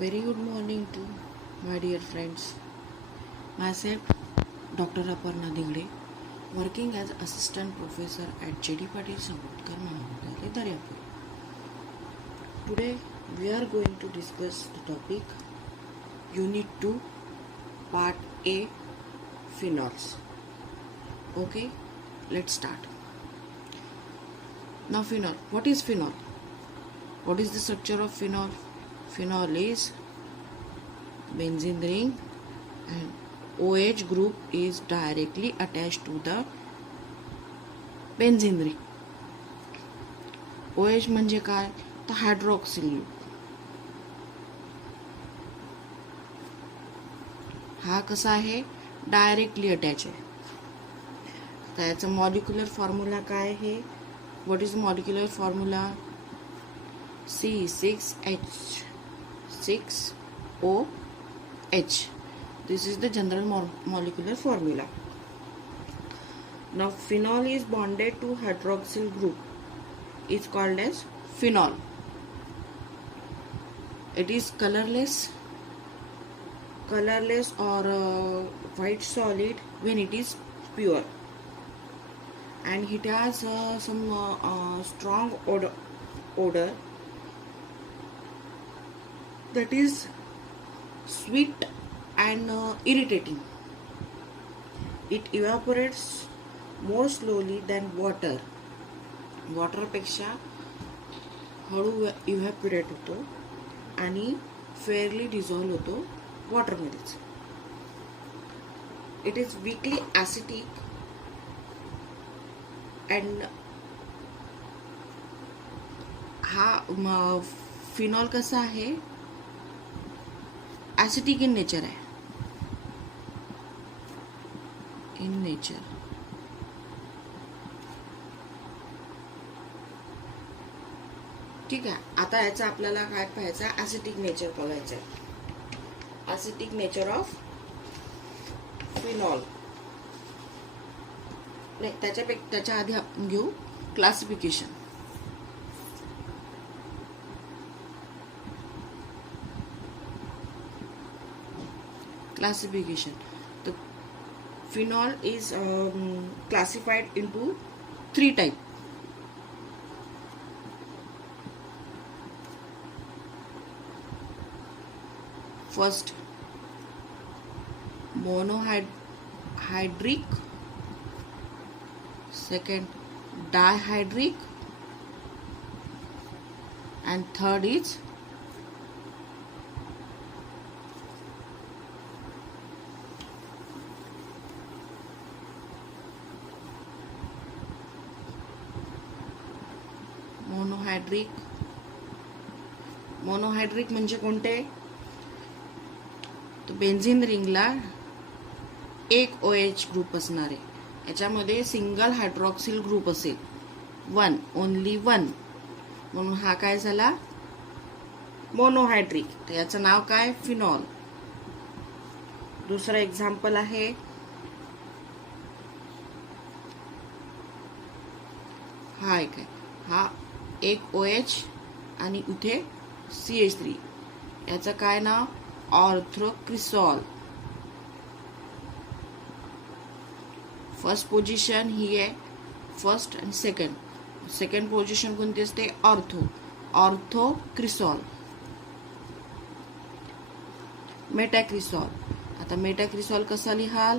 Very good morning to my dear friends. Myself, Dr. Aparna Dingde, working as Assistant Professor at J.D. Patil Samudkar Mahavidyalaya, Daryapur. Today, we are going to discuss the topic Unit 2, Part A, Phenols. Okay, let's start. Now, phenol. What is phenol? What is the structure of phenol? Phenol is benzene ring and OH group is directly attached to the benzene ring. OH म्हणजे काय तर hydroxyl group. हा कसा आहे directly attach आहे. त्याचा molecular formula काय आहे? What is molecular formula? C6H6OH. This is the general molecular formula. Now phenol is bonded to hydroxyl group. It's called as phenol. It is colorless or white solid when it is pure, and it has some strong odor that is sweet and irritating. It evaporates more slowly than water. Water पेक्षा हळू evaporate होतो आणि fairly dissolve होतो वॉटरमध्येच. It is weakly acidic and हा phenol कसा आहे acidic in nature आहे. इन नेचर ठीक आहे. आता याचा आपल्याला काय पाहायचं आहे? ॲसिटिक नेचर बघायचं आहे. Acetic nature of phenol. नाही त्याच्या आधी आपण घेऊ classification. Classification. The phenol is classified into 3 types. First, monohydric. Second, dihydric. And third is monohydric म्हणजे कोणते? तर बेन्झीन रिंगला एक OH ग्रुप असणार आहे. याच्यामध्ये सिंगल हायड्रॉक्सिल ग्रुप असेल, ओनली वन, म्हणून हा काय झाला मोनोहायड्रिक. तर याचं नाव काय? फिनॉल. दुसरं एक्झाम्पल आहे हा एक आहे. हा एक OH आणि इथे CH3. याचं काय नाव? ऑर्थोक्रिसॉल. फर्स्ट पोझिशन ही आहे, फर्स्ट आणि सेकंड पोझिशन कोणती असते? ऑर्थोक्रिसॉल. मेटाक्रिसॉल. आता मेटाक्रिसॉल कसा लिहाल?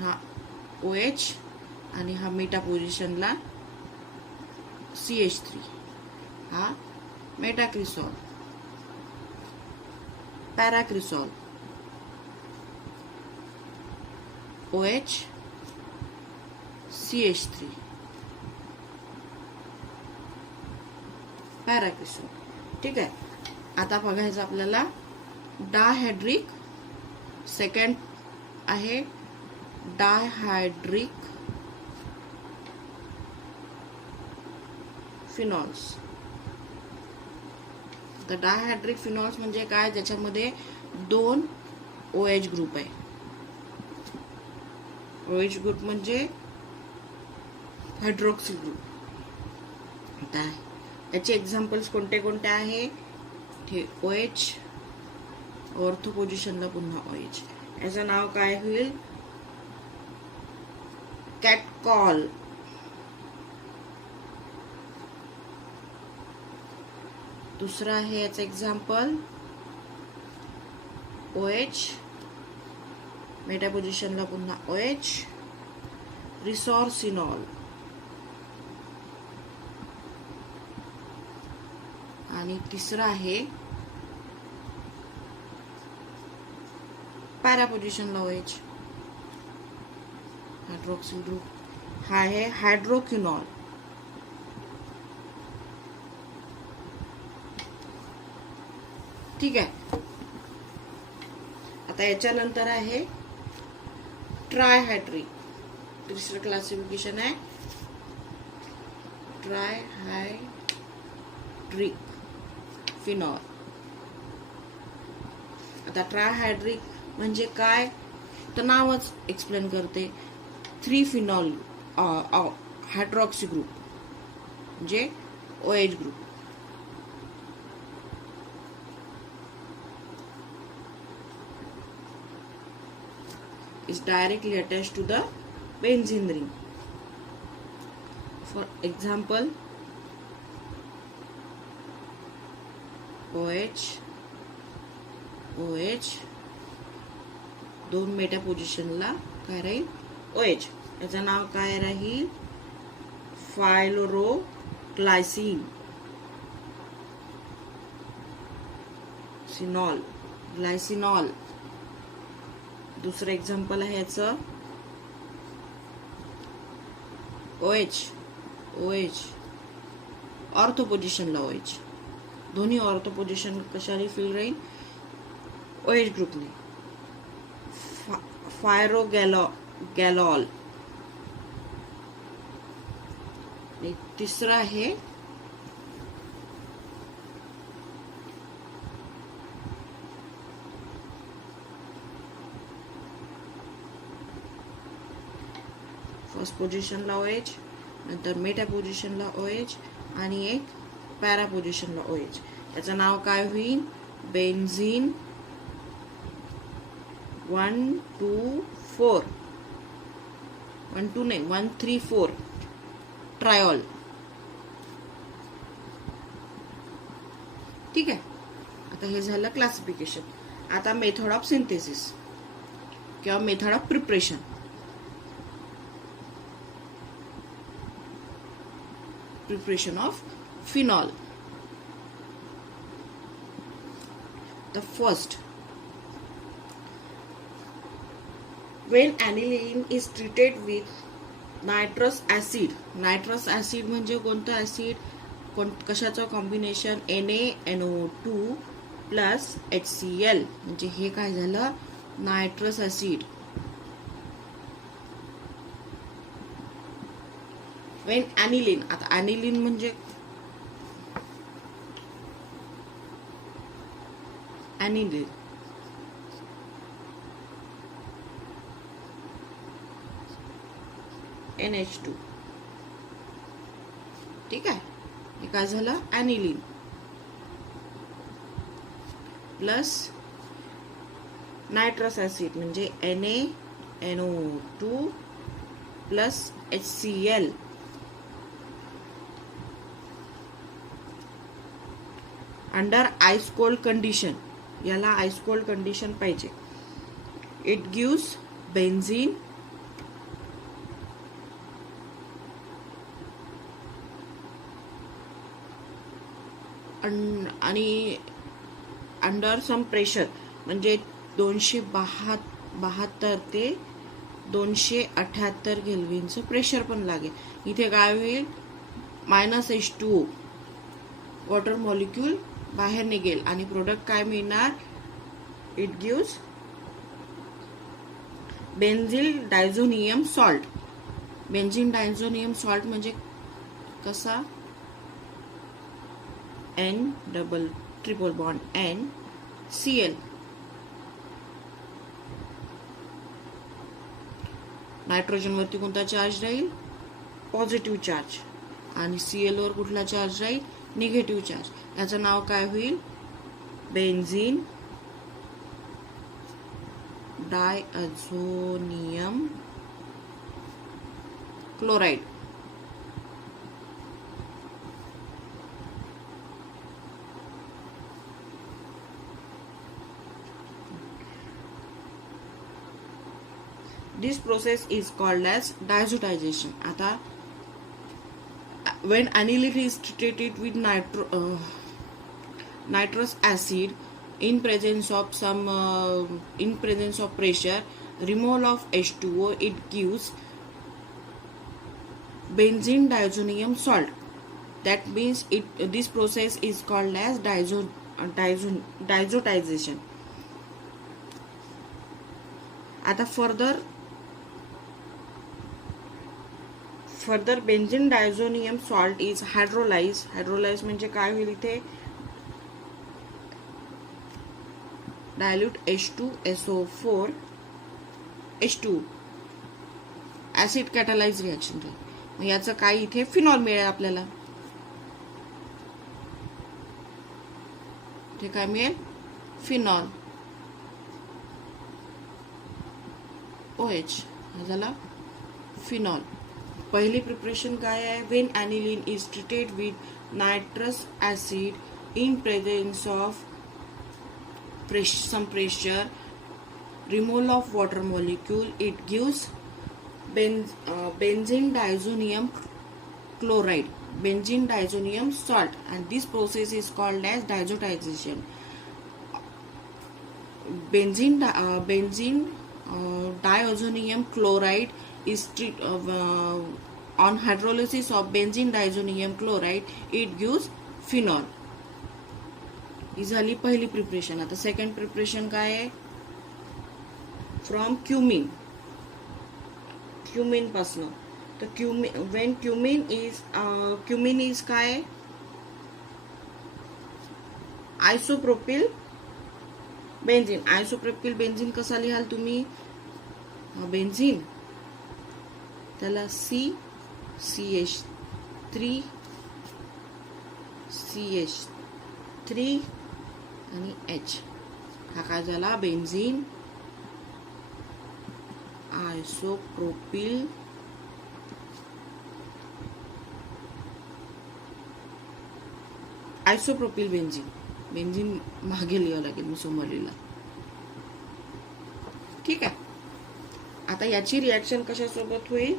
हा OH आणि हा मेटा पोझिशनला CH3. हा मेटाक्रिसॉल. पॅराक्रिसॉल. OH CH3. पॅराक्रिसॉल. ठीक आहे. आता बघायचं आपल्याला डायहायड्रिक. सेकंड आहे डायहायड्रिक फिनॉल्स. तर डायहायड्रिक फिनॉल्स म्हणजे काय? ज्याच्यामध्ये 2 OH ग्रुप आहे. OH ग्रुप म्हणजे हायड्रॉक्सिल ग्रुप. आता याचे एक्झाम्पल्स कोणते कोणते आहे? OH, ऑर्थो पोझिशनला पुन्हा OH. याचं नाव काय होईल? कॅटकॉल. दुसरा आहे याचं एक्झाम्पल OH, मेटा पोझिशनला पुन्हा OH, रिसॉर्सिनॉल. आणि तिसरा आहे पॅरा पोझिशनला OH, हायड्रॉक्सिल ग्रुप. हा आहे हायड्रोक्विनॉल. ठीक आहे. आता याच्यानंतर आहे ट्रायहायड्रिक. तिसरं क्लासिफिकेशन आहे ट्रायहायड्रिक फिनॉल. आता ट्रायहायड्रिक म्हणजे काय तर नावच एक्सप्लेन करते. 3 फिनॉल हायड्रॉक्सी ग्रुप म्हणजे OH group. is directly attached to the benzene ring. For example, OH, OH, दोन मेटा पोझिशनला काय राहील? OH. याचं नाव काय राहील? फ्लोरोग्लायसिन सिनॉल, ग्लायसिनॉल. दुसरं एक्झाम्पल आहे याचं OH, OH, ऑर्थो पोझिशनला OH. दोन्ही ऑर्थो पोझिशन कशाने फिल राहील? OH ग्रुपने. फायरोगॅलॉल. तिसरं आहे फर्स्ट पोझिशनला OH, नंतर मेटा पोझिशनला OH आणि एक पॅरा पोझिशनला OH. याचं नाव काय होईल? बेन्झीन 1,2,4 1,2 नाही 1,3,4 ट्रायॉल. ठीक आहे. आता हे झालं क्लासिफिकेशन. आता मेथड ऑफ सिंथेसिस किंवा method of preparation. Preparation of phenol. The first, when aniline is treated with nitrous acid. Nitrous acid म्हणजे कोणतं ऍसिड? कशाचं कॉम्बिनेशन? NaNO2 प्लस HCl म्हणजे हे काय झालं? Nitrous acid. वेन ॲनिलिन. आता ॲनिलिन म्हणजे ॲनिलिन NH2. ठीक आहे. हे काय झालं? ॲनिलिन प्लस नायट्रस ऍसिड म्हणजे NaNO2 plus HCl. Under ice cold condition. याला आइस कोल्ड कंडिशन पाहिजे. इट गिव्स बेन्झीन आणि अंडर सम प्रेशर म्हणजे 272 ते 278 केल्विनचं प्रेशर पण लागेल. इथे काय होईल? -H2O वॉटर मॉलिक्यूल बाहेर निघेल आणि प्रोडक्ट काय मिळणार? It gives benzyl diazonium salt. Benzene diazonium salt म्हणजे कसा? NCl. नायट्रोजनवरती कोणता चार्ज राहील? Positive charge. आणि Cl वर कुठला चार्ज राहील? Negative charge. याचं नाव काय होईल? Benzene diazonium chloride. This process is called as diazotization. आता when aniline is treated with nitrous acid in presence of pressure, removal of H2O, it gives benzene diazonium salt. That means this process is called as diazotization. आता further benzene diazonium salt is hydrolyzed. Hydrolyzed म्हणजे काय होईल इथे? dilute H2SO4 H2 acid कॅटालाइज reaction राहील. मग याचं काय इथे फिनॉल मिळेल आपल्याला. इथे काय मिळेल? Phenol OH. हा झाला फिनॉल. पहिली प्रिपरेशन काय आहे? When aniline is treated with nitrous acid in presence of some pressure, removal of water molecule, it gives benzene diazonium chloride, benzene diazonium salt, and this process is called as diazotization. Benzene diazonium chloride is on hydrolysis of benzene diazonium chloride, it gives phenol. ही झाली पहिली preparation. आता second preparation काय आहे? From cumin पासन. तर when cumin is काय? Isopropyl benzene. Isopropyl benzene कसा लिहाल तुम्ही? बेन्झीन त्याला CH3 आणि H. हा काय झाला? बेन्झीन आयसोप्रोपिल बेन्झीन मागे लिहावं लागेल, मी समोर लिहिला. ठीक आहे. आता याची रिएक्शन कशासोबत होईल?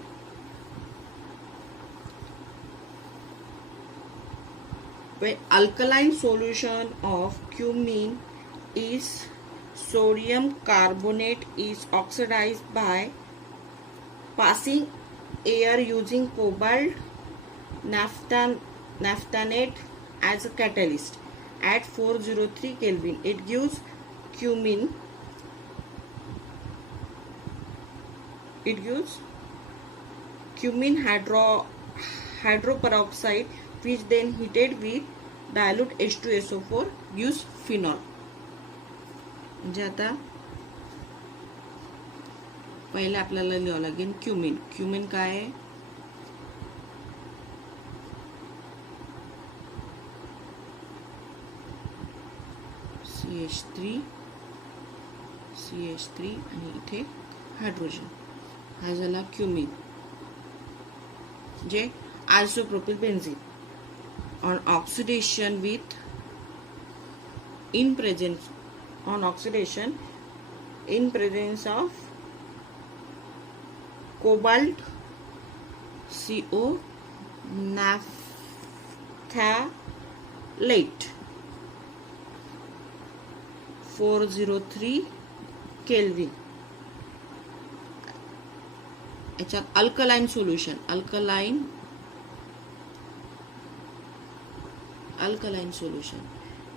When alkaline solution of cumin is sodium carbonate is oxidized by passing air using cobalt naphthanate as a catalyst at 403 Kelvin. It gives cumin hydroperoxide, which then heated with dilute H2SO4 gives phenol. म्हणजे आता पहिले आपल्याला लिहावं लागेल cumin काय आहे? CH3 आणि इथे हायड्रोजन. हा झाला क्युमिन जे isopropyl benzene. On oxidation in presence of cobalt CO naphthalate 403 Kelvin. याच्यात alkaline solution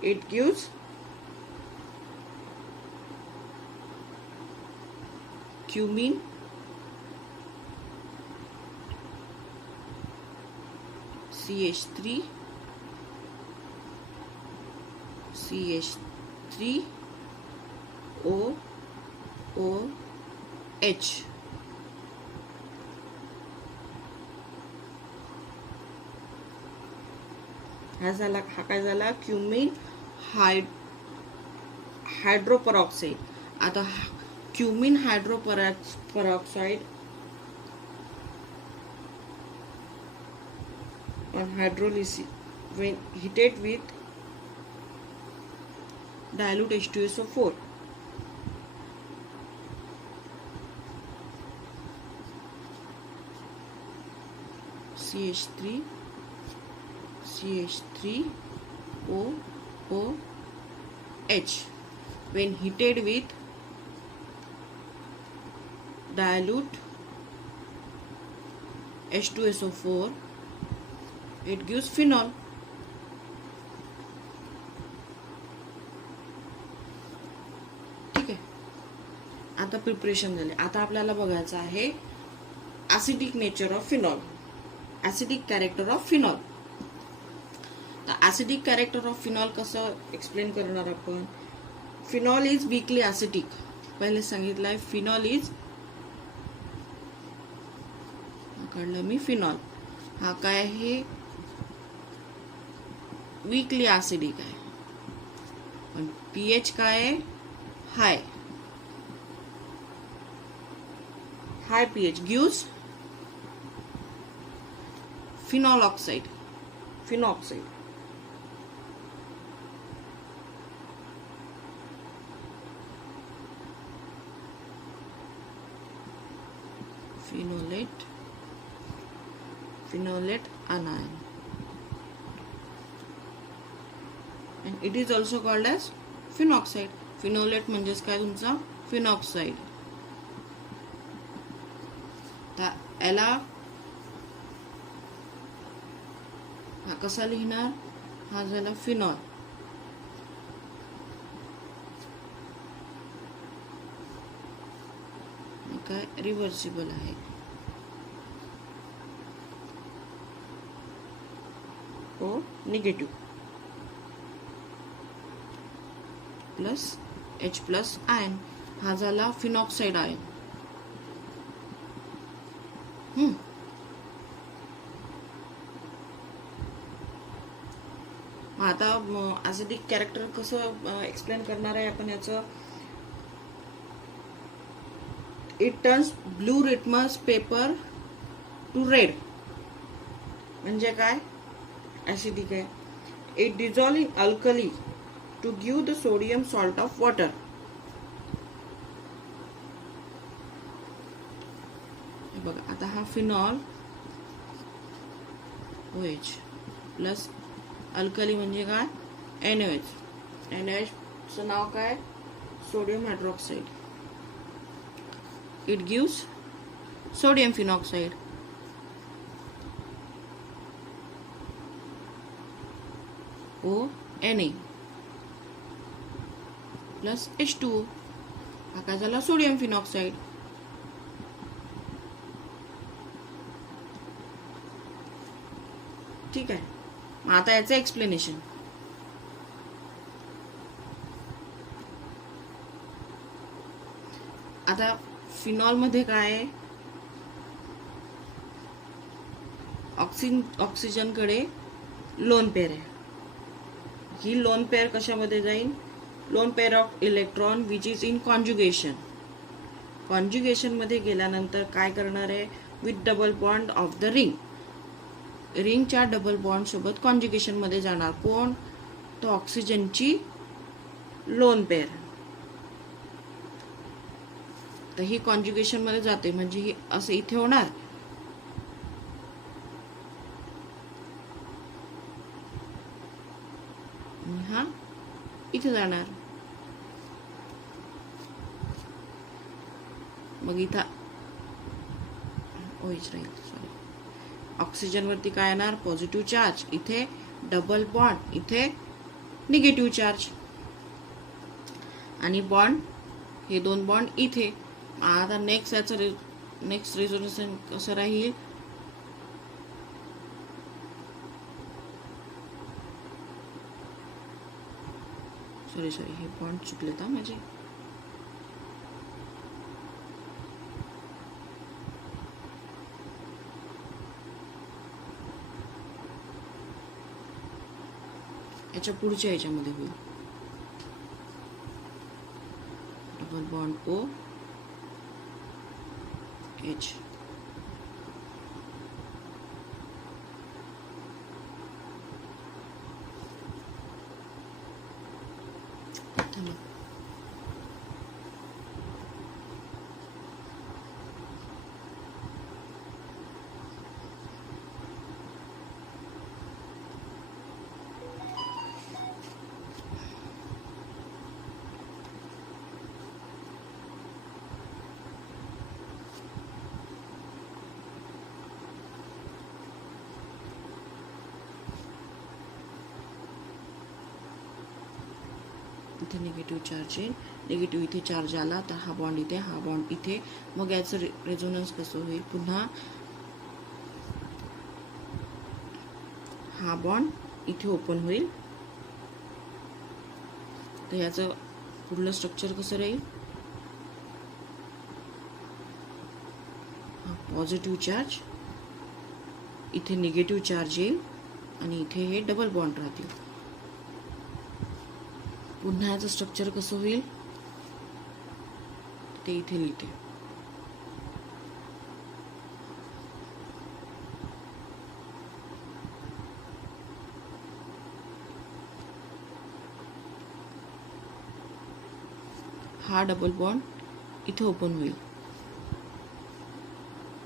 it gives cumin CH3 OH हा काय झाला क्युमिन हायड्रोपरॉक्साईड. आता cumin हायड्रोपरॉक्साईड on hydrolysis when heated with dilute H2SO4. CH3 CH3OOH when heated with dilute H2SO4 it gives phenol. ठीक आहे. आता preparation झाले. आता आपल्याला बघायचं आहे acidic nature of phenol, acidic character of phenol. तर ऍसिडिक कॅरेक्टर ऑफ फिनॉल कसं एक्सप्लेन करणार आपण. Phenol is weekly acidic. पहिले सांगितलंय फिनॉल इज, काढलं मी फिनॉल, हा काय आहे वीकली ऍसिडिक आहे. पण पीएच काय आहे high pH gives phenoxide. Phenolate anion and it is also called as phenoxide. Phenolate म्हणजेच काय तुमचा फिनॉक्साइड. तर याला हा कसा लिहिणार, हा झाला फिनॉल. काय रिव्हर्सिबल आहे. O negative plus H plus ion, हा झाला फिनॉक्साइड आयन. आता ऍसिडिक कॅरेक्टर कसं एक्सप्लेन करणार आहे आपण याचं. It turns blue litmus paper to red. म्हणजे काय ऍसिडिक आहे. It dissolve in alkali to give the sodium salt of water. बघा आता हा फिनॉल OH प्लस अल्कली म्हणजे काय NaOH. NaOH चं नाव काय sodium hydroxide. It gives sodium phenoxide. Na plus H2O, हा काय झाला सोडियम फिनॉक्साइड. ठीक आहे. आता याचं एक्सप्लेनेशन. आता फिनॉल मध्ये काय आहे, ऑक्सिजन कडे लोन पेअर आहे. ही लोन पेअर कशामध्ये जाईल, lone pair of electron which is in conjugation. Conjugation मध्ये गेल्यानंतर काय करणार आहे, with double bond of the ring. रिंगच्या डबल बॉन्ड सोबत कॉन्जुगेशन मध्ये जाणार कोण, तो ऑक्सिजनची लोन पेअर. तर ही कॉन्जुगेशन मध्ये जाते म्हणजे ही असं इथे होणार. हा इथे जाणार. मग इथं OH राहील. सॉरी, ऑक्सिजन वरती काय येणार पॉझिटिव्ह चार्ज, इथे डबल बॉन्ड, इथे निगेटिव्ह चार्ज. आणि बॉन्ड हे दोन बॉन्ड इथे. आता नेक्स्ट रिझोल्युशन कसं राहील, सॉरी हे बॉन्ड चुकले था माझे. याच्या पुढच्या याच्यामध्ये होईल. Double bond O H. इथे निगेटिव्ह चार्ज येईल, निगेटिव्ह इथे चार्ज आला तर हा बॉन्ड इथे, हा बॉन्ड इथे. मग याचं रेझोनन्स कसं होईल, पुन्हा हा बॉन्ड इथे ओपन होईल. तर याचं पुढलं स्ट्रक्चर कसं राहील, हा पॉझिटिव्ह चार्ज, इथे निगेटिव्ह चार्ज येईल आणि इथे हे डबल बॉन्ड राहतील. पुन्हा याचं स्ट्रक्चर कसं होईल ते इथे लिहिते. हा डबल बॉन्ड इथे ओपन होईल,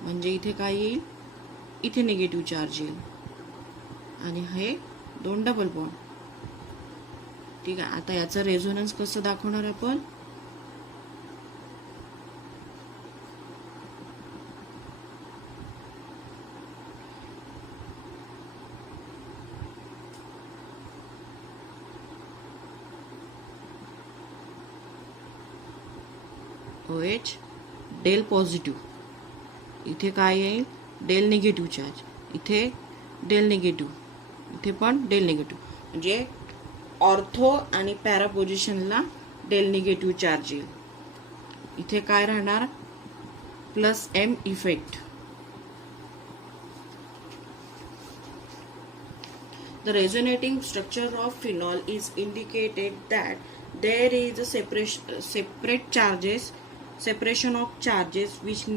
म्हणजे इथे काय येईल, इथे निगेटिव्ह चार्ज येईल आणि हे दोन डबल बॉन्ड. ठीक आहे. आता याचं रेझोनन्स कसं दाखवणार आपण, OH डेल पॉझिटिव्ह, इथे काय येईल, डेल निगेटिव्ह चार्ज, इथे डेल निगेटिव्ह, इथे पण डेल निगेटिव्ह. म्हणजे ऑर्थो आणि पॅरा पोझिशनला डेल निगेटिव्ह चार्ज येईल. इथे काय राहणार, plus M effect. The resonating structure of phenol is indicated that there is a separation of charges which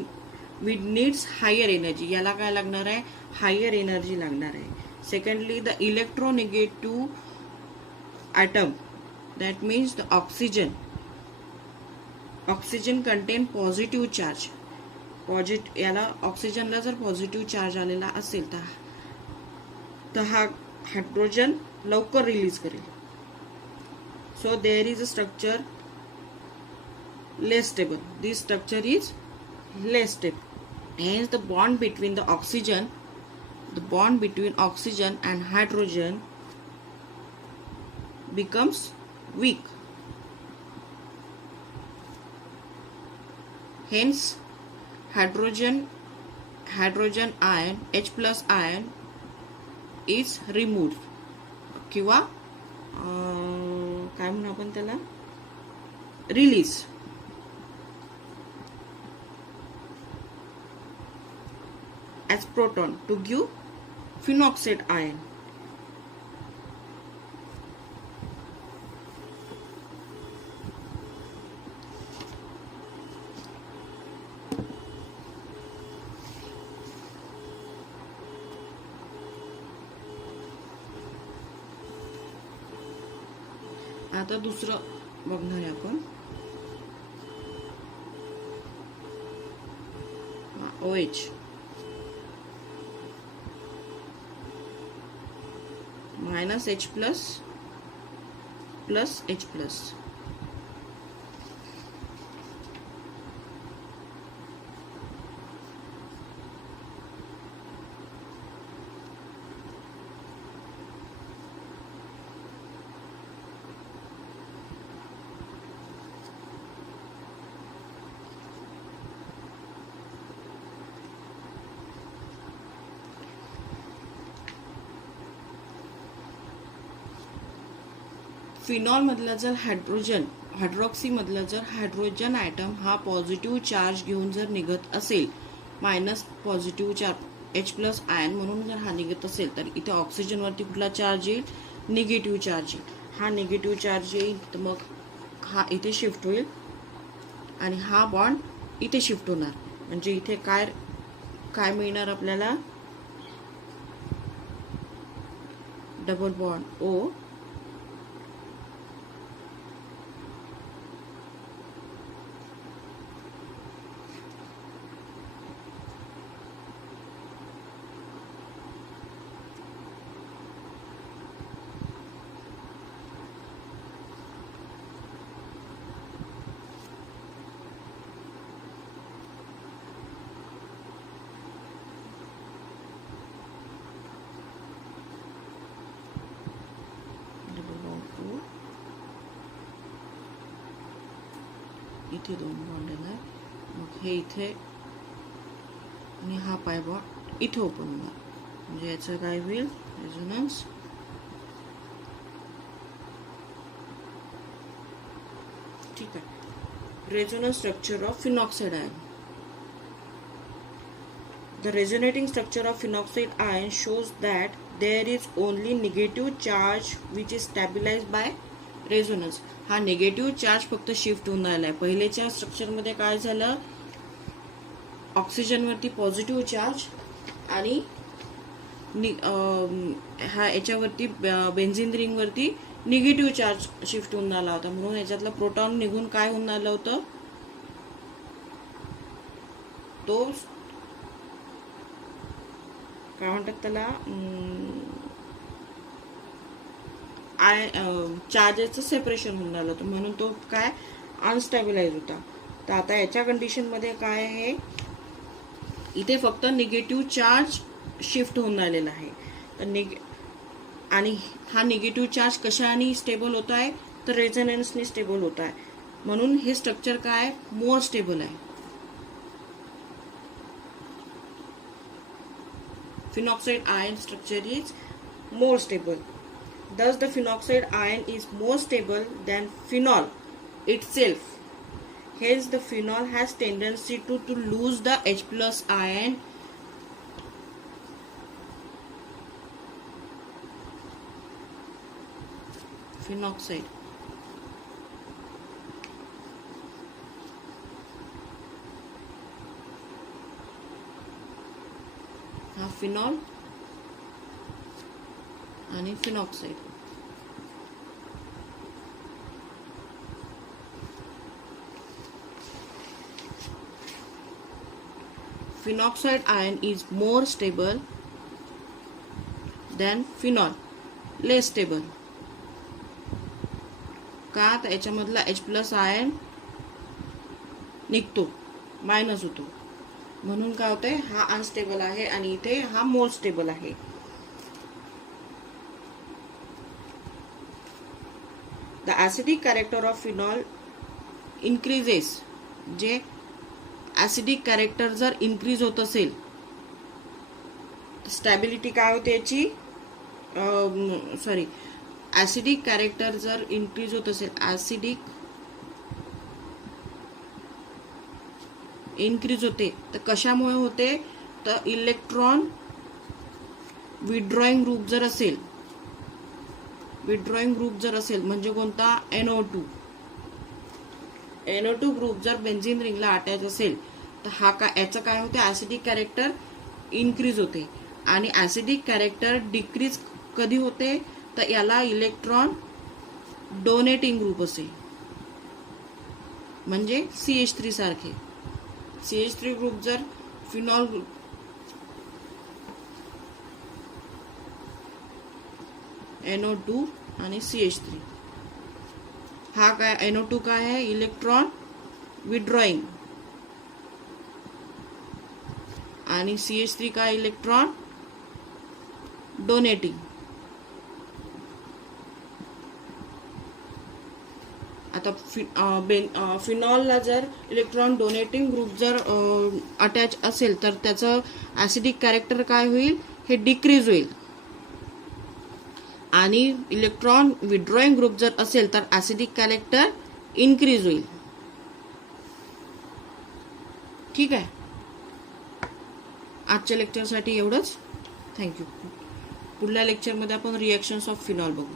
needs higher energy. याला काय लागणार आहे, हायर एनर्जी लागणार आहे. Secondly, the electronegative atom, that means the oxygen contain positive charge. याला ऑक्सिजनला जर positive charge आलेला असेल तर हा हायड्रोजन लवकर रिलीज करेल. So there is a structure less stable. This structure is less stable. Hence the bond between oxygen and hydrogen becomes weak. Hence hydrogen ion, H plus ion is removed किंवा काय म्हणू आपण त्याला, release. as proton to give phenoxide ion. आता दुसरं बघणार आहे आपण, OH minus H plus H plus. Phenol मधला जर हायड्रॉक्सी मधला जर हायड्रोजन ॲटम हा पॉझिटिव्ह चार्ज घेऊन जर निघत असेल, minus positive charge H plus ion म्हणून जर हा निघत असेल, तर इथे ऑक्सिजन वरती कुठला चार्ज येईल, निगेटिव्ह चार्ज येईल. हा निगेटिव्ह चार्ज येईल तर मग हा इथे शिफ्ट होईल आणि हा बॉन्ड इथे शिफ्ट होणार. म्हणजे इथे काय काय मिळणार आपल्याला, डबल बॉन्ड ओ इथे 2 बॉन्ड येणार. मग हे इथे आणि हा पाय बॉन्ड इथे ओपन होणार. म्हणजे याचं काय होईल, रेझोनन्स. ठीक आहे. Resonance structure of phenoxide ion. The resonating structure of phenoxide ion shows that there is only negative charge which is stabilized by resonance. हा निगेटिव्ह चार्ज फक्त शिफ्ट होऊन राहिला आहे. पहिलेच्या स्ट्रक्चर मध्ये काय झालं, ऑक्सिजन वरती पॉझिटिव्ह चार्ज आणि हा याच्यावरती बेन्झिन रिंग वरती निगेटिव्ह चार्ज शिफ्ट होऊन आला होता. म्हणून याच्यातला प्रोटॉन निघून काय होऊन आलं होतं, तो काय म्हणतात त्याला, चार्जेसचं सेपरेशन होऊन आलं होतं. म्हणून तो काय अनस्टॅबिलाइज होता. तर आता याच्या कंडिशन मध्ये काय आहे, इथे फक्त निगेटिव्ह चार्ज शिफ्ट होऊन आलेला आहे. तर आणि हा निगेटिव्ह चार्ज कशाने स्टेबल होत आहे, तर रेझोनन्सने स्टेबल होत आहे. म्हणून हे स्ट्रक्चर काय मोर स्टेबल आहे. Phenoxide ion structure is more stable. Thus, the phenoxide ion is more stable than phenol itself. Hence, the phenol has tendency to lose the H plus ion. Phenoxide. हा phenol आणि phenoxide. Phenoxide ion is more stable than phenol, less stable. का, तर याच्यामधला H plus ion निघतो, minus होतो. म्हणून काय होतंय, हा अनस्टेबल आहे आणि इथे हा मोर स्टेबल आहे. The acidic character of phenol increases. जे ऍसिडिक कॅरेक्टर जर इन्क्रीज होत असेल, स्टॅबिलिटी काय होते याची, ऍसिडिक कॅरेक्टर जर इन्क्रीज होत असेल, ऍसिडिक इन्क्रीज होते तर कशामुळे होते, तर इलेक्ट्रॉन विड्रॉइंग ग्रुप जर असेल, विड्रॉइंग ग्रुप जर असेल म्हणजे कोणता, NO2 ग्रुप जर बेन्झिन रिंगला अटॅच असेल तर हा काय, याचं काय होते, ऍसिडिक कॅरेक्टर इन्क्रीज होते. आणि ऍसिडिक कॅरेक्टर डिक्रीज कधी होते, तर याला इलेक्ट्रॉन डोनेटिंग ग्रुप असेल. म्हणजे CH3 सारखे. CH3 ग्रुप जर फिनॉल NO2 आणि CH3, हा काय, NO2 काय आहे, इलेक्ट्रॉन विड्रॉइंग, आणि CH3 काय, इलेक्ट्रॉन डोनेटिंग. आता फिनॉलला जर इलेक्ट्रॉन डोनेटिंग ग्रुप जर अटॅच असेल तर त्याचं ऍसिडिक कॅरेक्टर काय होईल, हे डिक्रीज होईल. आणि इलेक्ट्रॉन विड्रॉइंग ग्रुप जर असेल तर ऍसिडिक कॅरेक्टर इन्क्रीज होईल. ठीक आहे. आजच्या लेक्चरसाठी एवढंच. थँक्यू. पुढल्या लेक्चरमध्ये आपण रिॲक्शन्स ऑफ फिनॉल बघू.